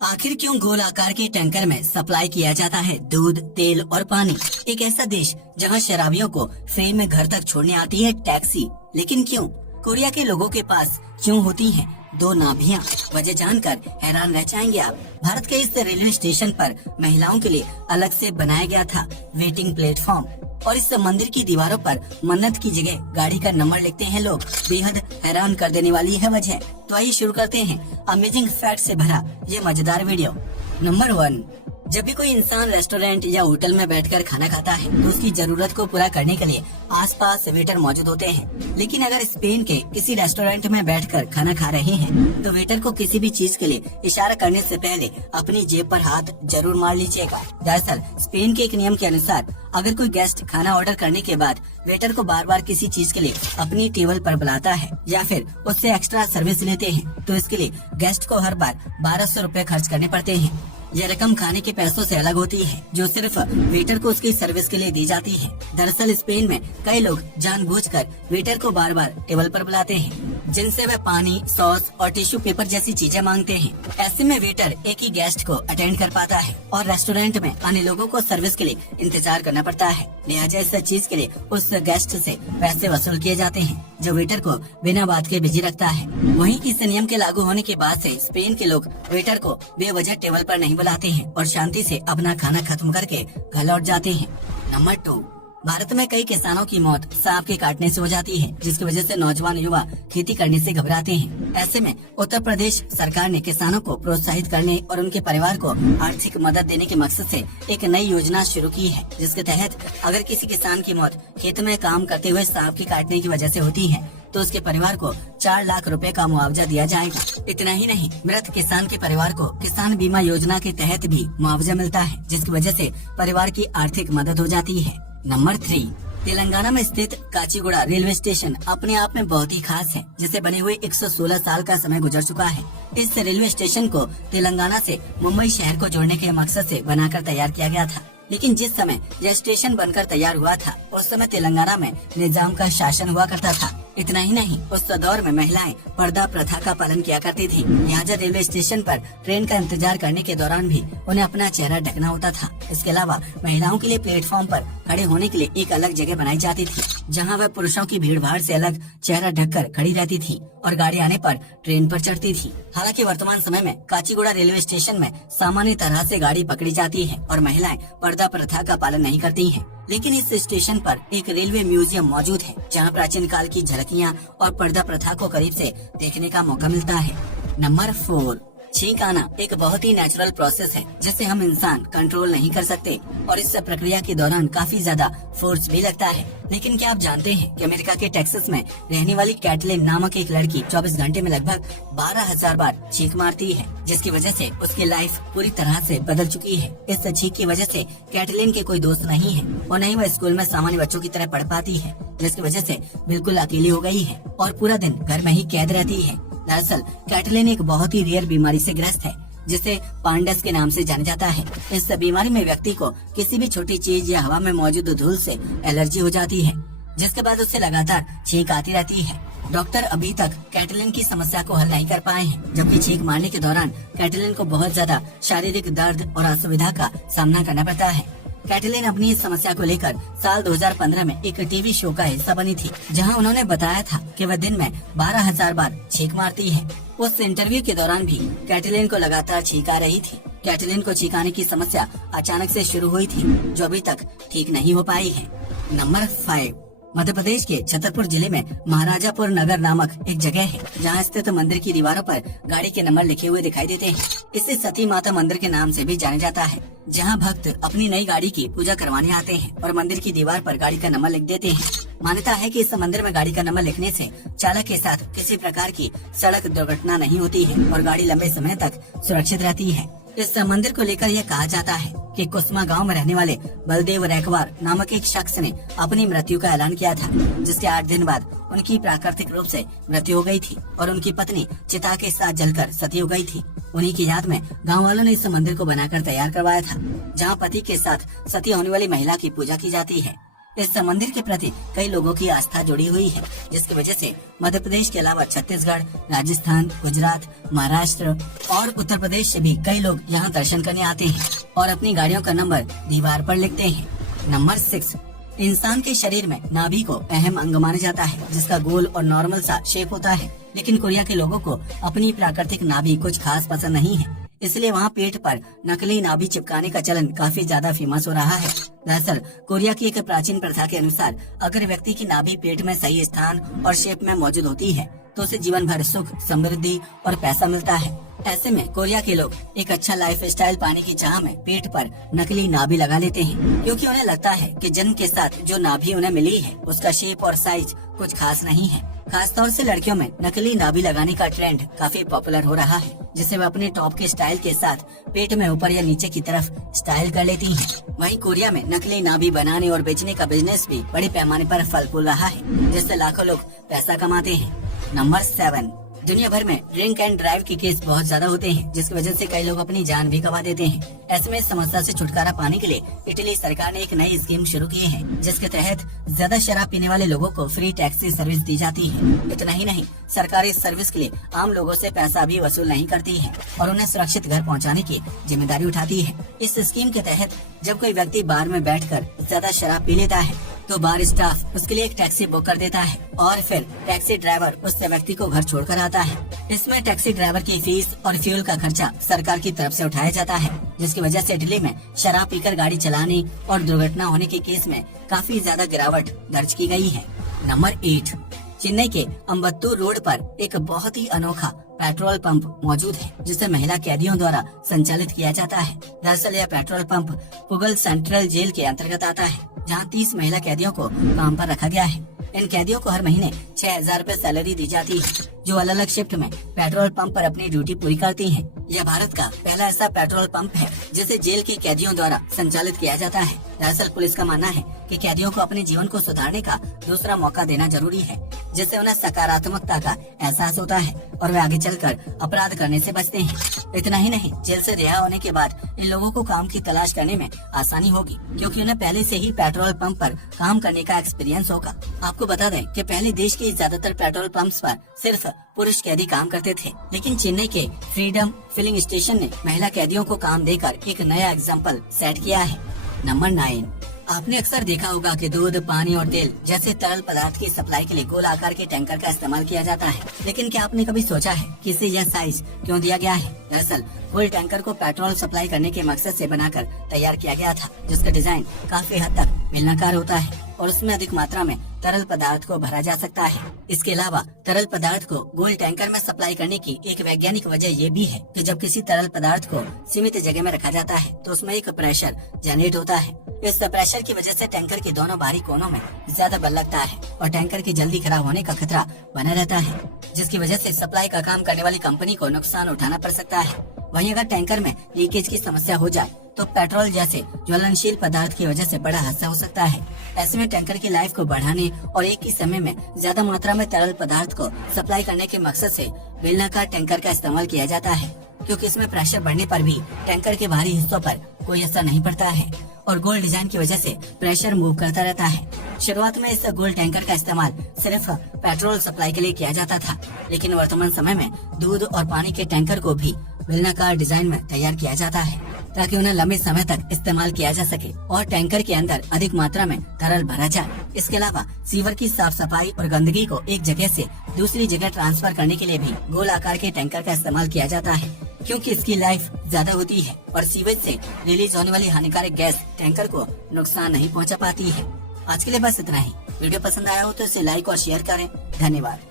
आखिर क्यों गोल आकार के टैंकर में सप्लाई किया जाता है दूध, तेल और पानी? एक ऐसा देश जहां शराबियों को फ्री में घर तक छोड़ने आती है टैक्सी, लेकिन क्यों? कोरिया के लोगों के पास क्यों होती हैं दो नाभियां? वजह जानकर हैरान रह जाएंगे आप। भारत के इस रेलवे स्टेशन पर महिलाओं के लिए अलग से बनाया गया था वेटिंग प्लेटफॉर्म, और इस मंदिर की दीवारों पर मन्नत की जगह गाड़ी का नंबर लिखते हैं लोग। बेहद हैरान कर देने वाली है वजह। तो आइए शुरू करते हैं अमेजिंग फैक्ट से भरा ये मजेदार वीडियो। नंबर 1, जब भी कोई इंसान रेस्टोरेंट या होटल में बैठकर खाना खाता है तो उसकी जरूरत को पूरा करने के लिए आसपास वेटर मौजूद होते हैं। लेकिन अगर स्पेन के किसी रेस्टोरेंट में बैठकर खाना खा रहे हैं तो वेटर को किसी भी चीज के लिए इशारा करने से पहले अपनी जेब पर हाथ जरूर मार लीजिएगा। दरअसल स्पेन के एक नियम के अनुसार अगर कोई गेस्ट खाना ऑर्डर करने के बाद वेटर को बार बार किसी चीज के लिए अपनी टेबल पर बुलाता है या फिर उससे एक्स्ट्रा सर्विस लेते हैं तो इसके लिए गेस्ट को हर बार 1200 रुपए खर्च करने पड़ते हैं। यह रकम खाने के पैसों से अलग होती है जो सिर्फ वेटर को उसकी सर्विस के लिए दी जाती है। दरअसल स्पेन में कई लोग जानबूझकर वेटर को बार बार टेबल पर बुलाते हैं जिनसे वे पानी, सॉस और टिश्यू पेपर जैसी चीजें मांगते हैं। ऐसे में वेटर एक ही गेस्ट को अटेंड कर पाता है और रेस्टोरेंट में आने लोगों को सर्विस के लिए इंतजार करना पड़ता है। लिहाजा इस चीज के लिए उस गेस्ट से पैसे वसूल किए जाते हैं जो वेटर को बिना बात के बिजी रखता है। वहीं इस नियम के लागू होने के बाद से स्पेन के लोग वेटर को बेवजह टेबल पर नहीं बुलाते हैं और शांति से अपना खाना खत्म करके घर लौट जाते हैं। नंबर 2, भारत में कई किसानों की मौत सांप के काटने से हो जाती है जिसकी वजह से नौजवान युवा खेती करने से घबराते हैं। ऐसे में उत्तर प्रदेश सरकार ने किसानों को प्रोत्साहित करने और उनके परिवार को आर्थिक मदद देने के मकसद से एक नई योजना शुरू की है जिसके तहत अगर किसी किसान की मौत खेत में काम करते हुए सांप के काटने की वजह से होती है तो उसके परिवार को 4 लाख रुपए का मुआवजा दिया जाएगा। इतना ही नहीं, मृत किसान के परिवार को किसान बीमा योजना के तहत भी मुआवजा मिलता है जिसकी वजह से परिवार की आर्थिक मदद हो जाती है। नंबर 3, तेलंगाना में स्थित काचीगुड़ा रेलवे स्टेशन अपने आप में बहुत ही खास है जिसे बने हुए 116 साल का समय गुजर चुका है। इस रेलवे स्टेशन को तेलंगाना से मुंबई शहर को जोड़ने के मकसद से बनाकर तैयार किया गया था। लेकिन जिस समय यह स्टेशन बनकर तैयार हुआ था उस समय तेलंगाना में निजाम का शासन हुआ करता था। इतना ही नहीं, उस दौर में महिलाएं पर्दा प्रथा का पालन किया करती थी। लिहाजा रेलवे स्टेशन पर ट्रेन का इंतजार करने के दौरान भी उन्हें अपना चेहरा ढकना होता था। इसके अलावा महिलाओं के लिए प्लेटफॉर्म पर खड़े होने के लिए एक अलग जगह बनाई जाती थी जहां वह पुरुषों की भीड़ भाड़ से अलग चेहरा ढककर खड़ी रहती थी और गाड़ी आने पर ट्रेन पर चढ़ती थी। हालांकि वर्तमान समय में काचीगुड़ा रेलवे स्टेशन में सामान्य तरह से गाड़ी पकड़ी जाती है और महिलाएं पर्दा प्रथा का पालन नहीं करती हैं। लेकिन इस स्टेशन पर एक रेलवे म्यूजियम मौजूद है जहां प्राचीन काल की झलकियां और पर्दा प्रथा को करीब से देखने का मौका मिलता है। नंबर 4, छींक आना एक बहुत ही नेचुरल प्रोसेस है जिसे हम इंसान कंट्रोल नहीं कर सकते और इस प्रक्रिया के दौरान काफी ज्यादा फोर्स भी लगता है। लेकिन क्या आप जानते हैं कि अमेरिका के टेक्सास में रहने वाली कैटलिन नामक एक लड़की 24 घंटे में लगभग 12,000 बार छींक मारती है जिसकी वजह से उसकी लाइफ पूरी तरह से बदल चुकी है। इस छींक की वजह से कैटलिन के कोई दोस्त नहीं है और नहीं वह स्कूल में सामान्य बच्चों की तरह पढ़ पाती है जिसकी वजह से बिल्कुल अकेली हो गई है और पूरा दिन घर में ही कैद रहती है। दरअसल कैटलिन एक बहुत ही रेयर बीमारी से ग्रस्त है जिसे पांडस के नाम से जाना जाता है। इस बीमारी में व्यक्ति को किसी भी छोटी चीज या हवा में मौजूद धूल से एलर्जी हो जाती है जिसके बाद उससे लगातार छींक आती रहती है। डॉक्टर अभी तक कैटलिन की समस्या को हल नहीं कर पाए हैं, जबकि छींक मारने के दौरान कैटलिन को बहुत ज्यादा शारीरिक दर्द और असुविधा का सामना करना पड़ता है। कैटलिन अपनी इस समस्या को लेकर साल 2015 में एक टीवी शो का हिस्सा बनी थी जहां उन्होंने बताया था कि वह दिन में 12,000 बार छींक मारती है। उस इंटरव्यू के दौरान भी कैटलिन को लगातार छींक आ रही थी। कैटलिन को छींक आने की समस्या अचानक से शुरू हुई थी जो अभी तक ठीक नहीं हो पाई है। नंबर 5, मध्य प्रदेश के छतरपुर जिले में महाराजापुर नगर नामक एक जगह है जहां स्थित मंदिर की दीवारों पर गाड़ी के नंबर लिखे हुए दिखाई देते हैं। इसे सती माता मंदिर के नाम से भी जाना जाता है जहां भक्त अपनी नई गाड़ी की पूजा करवाने आते हैं और मंदिर की दीवार पर गाड़ी का नंबर लिख देते हैं। मान्यता है कि इस मंदिर में गाड़ी का नंबर लिखने से चालक के साथ किसी प्रकार की सड़क दुर्घटना नहीं होती है और गाड़ी लंबे समय तक सुरक्षित रहती है। इस मंदिर को लेकर यह कहा जाता है कि कुसमा गांव में रहने वाले बलदेव रैकवार नामक एक शख्स ने अपनी मृत्यु का ऐलान किया था जिसके 8 दिन बाद उनकी प्राकृतिक रूप से मृत्यु हो गई थी और उनकी पत्नी चिता के साथ जलकर सती हो गई थी। उन्हीं की याद में गांव वालों ने इस मंदिर को बनाकर तैयार करवाया था जहां पति के साथ सती होने वाली महिला की पूजा की जाती है। इस मंदिर के प्रति कई लोगों की आस्था जुड़ी हुई है, जिसकी वजह से मध्य प्रदेश के अलावा छत्तीसगढ़, राजस्थान, गुजरात, महाराष्ट्र और उत्तर प्रदेश से भी कई लोग यहाँ दर्शन करने आते हैं और अपनी गाड़ियों का नंबर दीवार पर लिखते हैं। नंबर 6, इंसान के शरीर में नाभि को अहम अंग माना जाता है, जिसका गोल और नॉर्मल सा शेप होता है। लेकिन कोरिया के लोगों को अपनी प्राकृतिक नाभि कुछ खास पसंद नहीं है, इसलिए वहाँ पेट पर नकली नाभि चिपकाने का चलन काफी ज्यादा फेमस हो रहा है। दरअसल कोरिया की एक प्राचीन प्रथा के अनुसार अगर व्यक्ति की नाभि पेट में सही स्थान और शेप में मौजूद होती है तो उसे जीवन भर सुख, समृद्धि और पैसा मिलता है। ऐसे में कोरिया के लोग एक अच्छा लाइफ स्टाइल पाने की चाह में पेट पर नकली नाभि लगा लेते हैं, क्योंकि उन्हें लगता है कि जन्म के साथ जो नाभि उन्हें मिली है उसका शेप और साइज कुछ खास नहीं है। खासतौर से लड़कियों में नकली नाभि लगाने का ट्रेंड काफी पॉपुलर हो रहा है, जिसे वे अपने टॉप के स्टाइल के साथ पेट में ऊपर या नीचे की तरफ स्टाइल कर लेती हैं। वहीं कोरिया में नकली नाभि बनाने और बेचने का बिजनेस भी बड़े पैमाने पर फल फूल रहा है, जिससे लाखों लोग पैसा कमाते हैं। नंबर 7, दुनिया भर में ड्रिंक एंड ड्राइव के केस बहुत ज्यादा होते हैं, जिसकी वजह से कई लोग अपनी जान भी गंवा देते हैं। ऐसे में इस समस्या से छुटकारा पाने के लिए इटली सरकार ने एक नई स्कीम शुरू की है, जिसके तहत ज्यादा शराब पीने वाले लोगों को फ्री टैक्सी सर्विस दी जाती है। इतना ही नहीं, सरकार इस सर्विस के लिए आम लोगों से पैसा भी वसूल नहीं करती है और उन्हें सुरक्षित घर पहुँचाने की जिम्मेदारी उठाती है। इस स्कीम के तहत जब कोई व्यक्ति बार में बैठकर ज्यादा शराब पी लेता है तो बार स्टाफ उसके लिए एक टैक्सी बुक कर देता है और फिर टैक्सी ड्राइवर उस व्यक्ति को घर छोड़कर आता है। इसमें टैक्सी ड्राइवर की फीस और फ्यूल का खर्चा सरकार की तरफ से उठाया जाता है, जिसकी वजह से इटली में शराब पीकर गाड़ी चलाने और दुर्घटना होने के केस में काफी ज्यादा गिरावट दर्ज की गई है। नंबर 8, चेन्नई के अम्बत्तूर रोड पर एक बहुत ही अनोखा पेट्रोल पंप मौजूद है, जिसे महिला कैदियों द्वारा संचालित किया जाता है। दरअसल यह पेट्रोल पंप पुगल सेंट्रल जेल के अंतर्गत आता है, जहां 30 महिला कैदियों को काम पर रखा गया है। इन कैदियों को हर महीने 6,000 रूपए सैलरी दी जाती है, जो अलग अलग शिफ्ट में पेट्रोल पंप पर अपनी ड्यूटी पूरी करती हैं। यह भारत का पहला ऐसा पेट्रोल पंप है जिसे जेल के कैदियों द्वारा संचालित किया जाता है। दरअसल पुलिस का मानना है कि कैदियों को अपने जीवन को सुधारने का दूसरा मौका देना जरूरी है, जिससे उन्हें सकारात्मकता का एहसास होता है और वे आगे चलकर अपराध करने से बचते हैं। इतना ही नहीं, जेल से रिहा होने के बाद इन लोगों को काम की तलाश करने में आसानी होगी, क्योंकि उन्हें पहले से ही पेट्रोल पंप पर काम करने का एक्सपीरियंस होगा। आपको बता दें कि पहले देश के ज्यादातर पेट्रोल पंप्स पर सिर्फ पुरुष कैदी काम करते थे, लेकिन चेन्नई के फ्रीडम फिलिंग स्टेशन ने महिला कैदियों को काम देकर एक नया एग्जाम्पल सेट किया है। नंबर 9, आपने अक्सर देखा होगा कि दूध, पानी और तेल जैसे तरल पदार्थ की सप्लाई के लिए गोल आकार के टैंकर का इस्तेमाल किया जाता है, लेकिन क्या आपने कभी सोचा है कि इसे यह साइज क्यों दिया गया है? दरअसल गोल टैंकर को पेट्रोल सप्लाई करने के मकसद से बनाकर तैयार किया गया था, जिसका डिजाइन काफी हद तक बेलनाकार होता है और उसमें अधिक मात्रा में तरल पदार्थ को भरा जा सकता है। इसके अलावा तरल पदार्थ को गोल टैंकर में सप्लाई करने की एक वैज्ञानिक वजह ये भी है कि जब किसी तरल पदार्थ को सीमित जगह में रखा जाता है तो उसमें एक प्रेशर जनरेट होता है। इस प्रेशर की वजह से टैंकर के दोनों बाहरी कोनों में ज्यादा बल लगता है और टैंकर की जल्दी खराब होने का खतरा बना रहता है, जिसकी वजह से सप्लाई का काम करने वाली कंपनी को नुकसान उठाना पड़ सकता है। वहीं अगर टैंकर में लीकेज की समस्या हो जाए तो पेट्रोल जैसे ज्वलनशील पदार्थ की वजह से बड़ा हादसा हो सकता है। ऐसे में टैंकर की लाइफ को बढ़ाने और एक ही समय में ज्यादा मात्रा में तरल पदार्थ को सप्लाई करने के मकसद से बेलनाकार टैंकर का इस्तेमाल किया जाता है, क्योंकि इसमें प्रेशर बढ़ने पर भी टैंकर के बाहरी हिस्सों पर कोई असर नहीं पड़ता है और गोल डिजाइन की वजह से प्रेशर मूव करता रहता है। शुरुआत में इस गोल टैंकर का इस्तेमाल सिर्फ पेट्रोल सप्लाई के लिए किया जाता था, लेकिन वर्तमान समय में दूध और पानी के टैंकर को भी बेलनाकार डिजाइन में तैयार किया जाता है, ताकि उन्हें लंबे समय तक इस्तेमाल किया जा सके और टैंकर के अंदर अधिक मात्रा में तरल भरा जाए। इसके अलावा सीवर की साफ सफाई और गंदगी को एक जगह से दूसरी जगह ट्रांसफर करने के लिए भी गोल आकार के टैंकर का इस्तेमाल किया जाता है, क्योंकि इसकी लाइफ ज्यादा होती है और सीवेज से रिलीज होने वाली हानिकारक गैस टैंकर को नुकसान नहीं पहुंचा पाती है। आज के लिए बस इतना ही। वीडियो पसंद आया हो तो इसे लाइक और शेयर करें। धन्यवाद।